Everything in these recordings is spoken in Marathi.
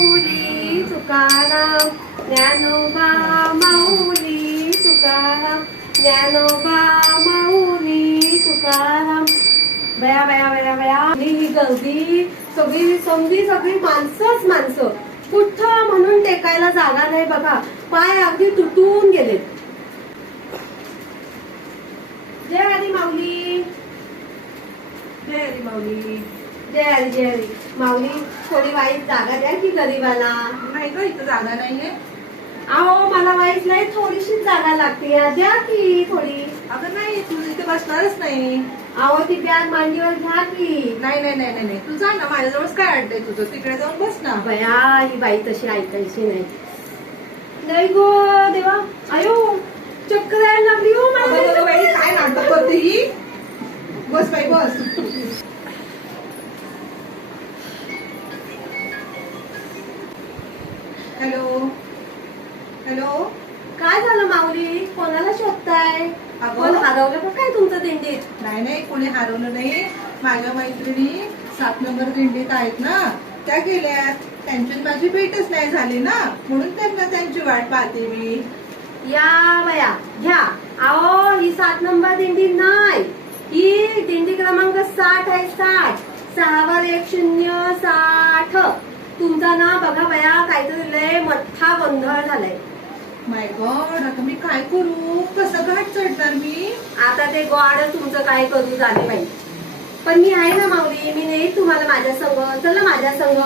माऊली तुकाराम ज्ञानोबा माऊली तुकाराम ज्ञानोबा माऊली तुकाराम. बया बया बया बया. ही गर्दी सगळी समजी सगळी माणसंच माणसं. कुठं म्हणून टेकायला जागा नाही बघा. पाय अगदी तुटून गेले. जय हरी माऊली. जय हरी माऊली. जय हरी जय हरी माऊली थोडी वाईट जागा द्या की गरीबाला. नाही ग इथं जागा नाहीये. अहो मला वाईट नाही थोडीशी जागा लागते. द्या की थोडी. अगं नाही तू इथे बसणारच नाही. अहो ती बॅग मांडीवर घ्या की. नाही नाही नाही नाही. तू जा ना माझ्याजवळच काय अडलंय तुझं? तिकडे जाऊन बस ना. बया ही बाई तशी ऐकायची नाही. नाही गो देवा. अयो. चक्कर यायला लागली हो मला बाई, काय नाटक करते ही? बस बाई बस. हॅलो? हॅलो? काय झालं माऊली? कोणाला शोधताय. कोण हरवलं का काय तुमचं दिंडीत? नाही नाही कोणी हरवलं नाही. माझ्या मैत्रिणी सात नंबर दिंडीत आहेत ना त्या गेल्या. त्यांची माझी भेटच नाही झाली ना. म्हणून त्यांना त्यांची वाट पाहते मी. या बया घ्या. अहो ही सात नंबर दिंडी नाही. ही दिंडी क्रमांक साठ आहे साठ. सहावर एक शून्य साठ. तुमचा ना बघा बया काहीतरी लय मोठा गोंधळ झालाय. माय गॉड आता मी काय करू? कसं घाट चढणार मी? आता ते गॉड तुमचं काय करू झाले पाहिजे पण मी आहे ना माऊली मी नेईल तुम्हाला माझ्या संग. चला माझ्या संग.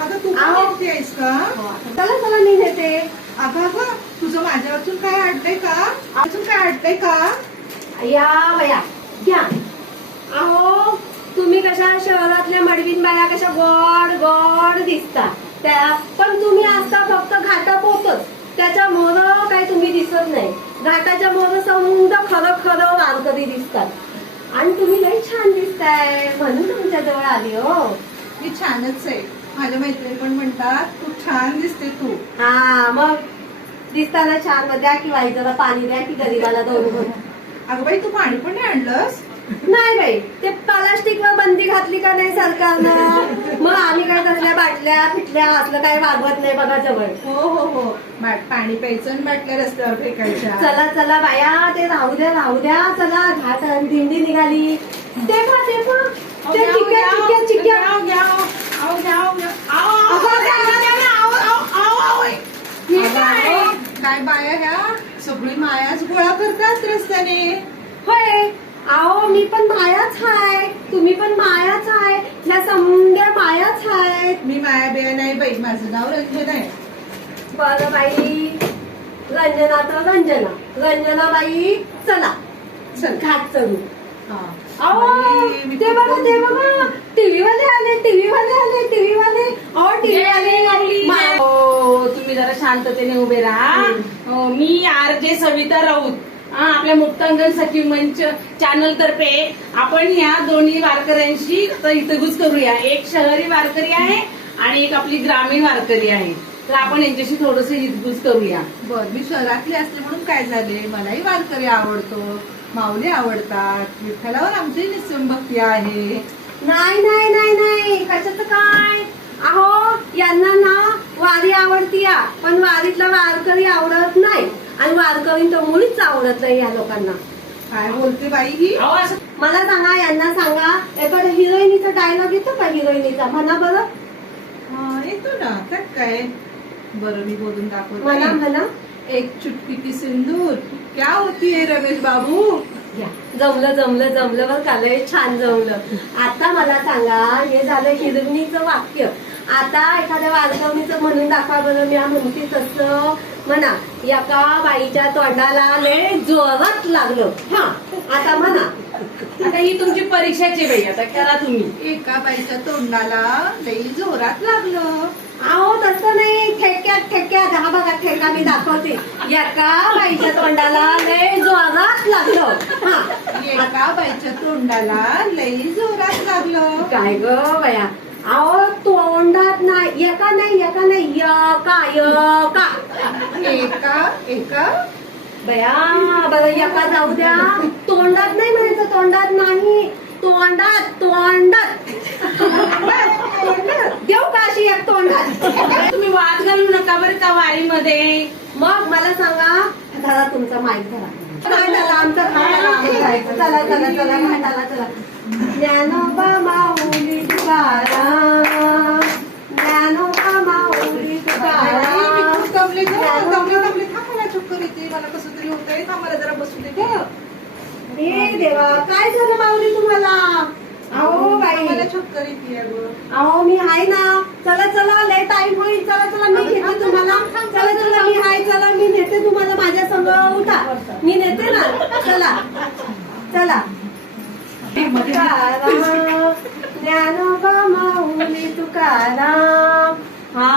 अगं तू आहो. पण आहेस का? चला चला मी नेते. अगं अगं तुझं माझ्या वाचून काय अडलंय का? अजून काय अडलंय का? या बया घ्या अहो तुम्ही कशा शहरातल्या मडवीन बाया कशा गोड गोड दिसता. त्या पण तुम्ही असता फक्त घाटा पोतच त्याच्या मोर काही तुम्ही दिसत नाही. घाटाच्या मोर समज खरं खरं वारकरी दिसतात. आणि तुम्ही लई छान दिसताय. म्हणून तुमच्या जवळ आली हो. मी छानच आहे. माझ्या मैत्रिणी पण म्हणतात तू छान दिसते तू. हा मग दिसताना छान मग द्या की बाई जरा पाणी द्या की गरीबाला दोन अगं बाई तू पाणी पण नाही आणलंस? नाही बाई ते प्लास्टिक वर बंदी घातली का नाही सरकारनं? मग आम्ही काय तसल्या बाटल्या पिटल्या असलं काय वागवत नाही बघा जवळ. हो हो हो. बाट- पाणी प्यायचं आणि बाटल्या रस्त्यावर फेकायच्या. चला चला बाया ते राहू द्या राहू द्या चला घाट दिंडी निघाली. ते पहा काय? बाया ह्या? सगळी मायाच गोळा करतात रस्त्याने. होय. अहो मी पण मायाच हाय. तुम्ही पण मायाच हाय. ह्या समद्या मायाच आहेत मी माया बिया नाही बाई. माझं नाव रंजन आहे. बरं बाई. रंजना तर रंजना. रंजना बाई चला. चल. घाट चढू. हा. ते बघा ते बघा. टीव्ही वाले आले टीव्ही वाले आले टीव्ही वाले अहो टीव्ही वाले हो तुम्ही जरा शांततेने उभे राहा. मी आर जे सविता राऊत. हा, आपल्या मुक्तांगण सखी मंच चॅनल तर्फे आपण ह्या दोन्ही वारकऱ्यांशी इथं करूया. एक शहरी वारकरी आहे आणि एक आपली ग्रामीण वारकरी आहे. तर आपण यांच्याशी थोडस हितगुज करूया. बर मी शहरातली असले म्हणून काय झाले? मलाही वारकरी आवडतो. माऊली आवडतात. विठ्ठलावर आमची निस्सम भक्ती आहे. नाही नाही नाही नाही. कशाचं काय? अहो यांना ना वारी आवडती या. पण वारीतला वारकरी आवडत नाही. आणि वारकरी तर मुळीच आवडत नाही या लोकांना. काय बोलते बाई ही? अहो असं मला सांगा यांना सांगा. एखाद्या हिरोईनीचा डायलॉग येतो का हिरोईनीचा? म्हणा बरं. हा, येतो ना. त्यात काय? बरं मी बोलून म्हणा दाखवते. म्हणा एक चुटकी की सिंदूर. क्या होती है रमेश बाबू? जमलं जमलं जमलं बरं का लय छान जमलं. आता मला सांगा हे झालं हिरवणीचं वाक्य. आता एखाद्या वारकवणीचं म्हणून दाखवा बरं मी म्हणते तसं. म्हणा एका बाईच्या तोंडाला लय जोरात लागलं. हा आता म्हणा. आता ही तुमची परीक्षाची बाई आता करा तुम्ही. एका बाईच्या तोंडाला लई जोरात लागलं. अहो तसं नाही. ठेक्यात ठेक्यात. हा बघा ठेका मी दाखवते. एका बाईच्या तोंडाला लय जोरात लागलं. हा. एका बाईच्या तोंडाला लई जोरात लागलं. काय ग बया? अहो तोंडात नाही. एका नाही एका नाही. यका यका एका एका? बया बरं एका जाऊ द्या. तोंडात नाही म्हणायचं. तोंडात तोंडात तोंडात देऊ का अशी एक तोंडात तुम्ही वाद घालू नका बरं मध्ये. मग मला सांगा. धरा तुमचा माईक धरा. घाटाला आमचा घाटाला चला चला चला घाटाला चला. ज्ञानोबा माऊ तुकाराम ज्ञानोबा माऊली आई, मी तुकाराम खूप दमले गं. दमले दमले थांब मला चक्कर येते मला कसं तरी होतंय थांब मला जरा बसू दे गं. हे देवा काय झालं माऊली तुम्हाला अहो बाई मला चक्कर येते अगं अहो मी आहे ना. चला चला लय टाइम होईल. चला चला मी घेते तुम्हाला. चला चला मी आहे. चला मी नेते तुम्हाला माझ्या संग उठा. मी नेते ना. चला. चला. ज्ञानोबा माऊली तुकाराम. हा.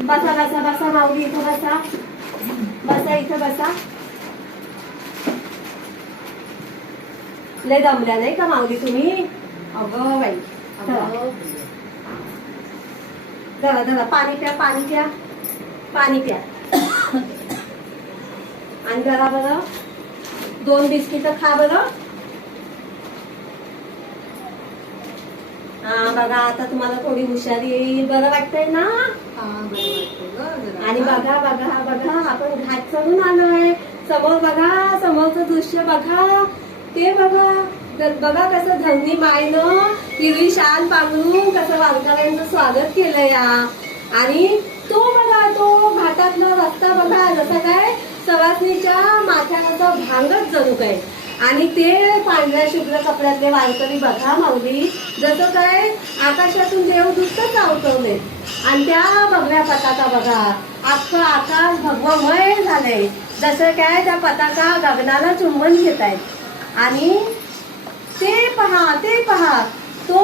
बसा बसा बसा माऊली इथं बसा. बसा इथं बसा. लय दमल्या नाही का माऊली तुम्ही? अगं बाई. चला. धरा धरा. पाणी प्या पाणी प्या. पाणी प्या. आणि जरा बरं. दोन बिस्किट खा बरं. हा बघा आता तुम्हाला थोडी हुशारी येईल. बरं वाटतंय ना? हा. आणि बघा बघा बघा आपण घाट चढून आलोय. समोर बघा समोरचं दृश्य बघा. ते बघा. तर बघा कसं धवनी मायनं हिरवी शाल पांघरून कसं वारकऱ्यांचं स्वागत केलं या. आणि तो बघा तो घाटातला रस्ता बघा जसा काय सवासनीच्या माथ्याचा भांगच जणू काय. आणि ते पांढऱ्या शुभ्र कपड्यातले वारकरी बघा माऊली जसं काय आकाशातून देवदूतच आवतवले आणि त्या भगव्या पताका बघा अख्खं आकाश भगवमय झालंय. जसं काय त्या पताका गगनाला चुंबन घेत आहेत आणि ते पहा ते पहा. तो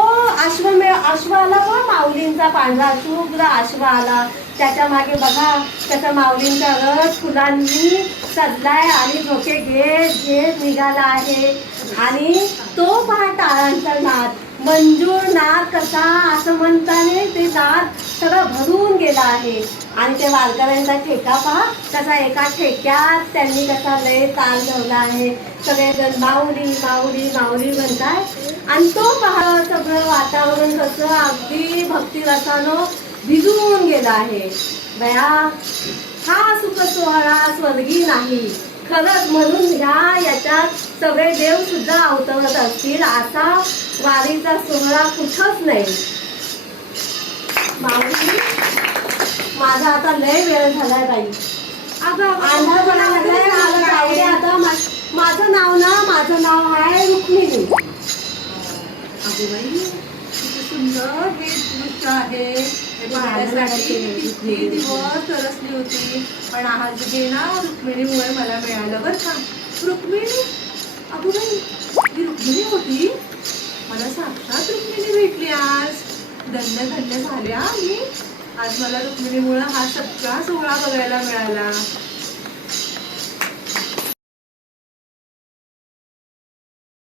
अश्वमे अश्व आला पण माऊलींचा पांढरा शुभ्र अश्व आला. त्याच्यामागे बघा त्याचा माऊलींचा रस फुलांनी सजलाय आणि झोके घेत घेत निघाला आहे. आणि तो पहा टाळांचा नाद. मंजूर नार कसा असं म्हणताने ते दार सगळं भरून गेला आहे. आणि ते वारकऱ्यांचा ठेका पहा तसा एका ठेक्यात त्यांनी कसा लय ताल ठेवला आहे. सगळेजण माऊली माऊली माऊली म्हणतात आणि तो पहा सगळं वातावरण कसं अगदी भक्तिरसानं भिजून गेलं आहे. बया हा सुख सोहळा स्वर्गी नाही. खरंच म्हणून ह्या याच्यात सगळे देव सुद्धा अवतरत असतील असा वारीचा सोहळा कुठंच नाही. माझा आता लय वेळ झालाय बाई. आता. माझं नाव ना माझं नाव आहे रुक्मिणी. बाई सुंदर हे दृश्य आहे. पाहण्यासाठी किती दिवस तरसली होती. पण आज हे ना रुक्मिणीमुळे मला मिळालं बरं का. रुक्मिणी अगं बाई ही रुक्मिणी होती. मला साक्षात रुक्मिणी भेटली आज. धन्य धन्य झाल्या मी. आज मला रुक्मिणीमुळे हा सगळा सोहळा बघायला मिळाला.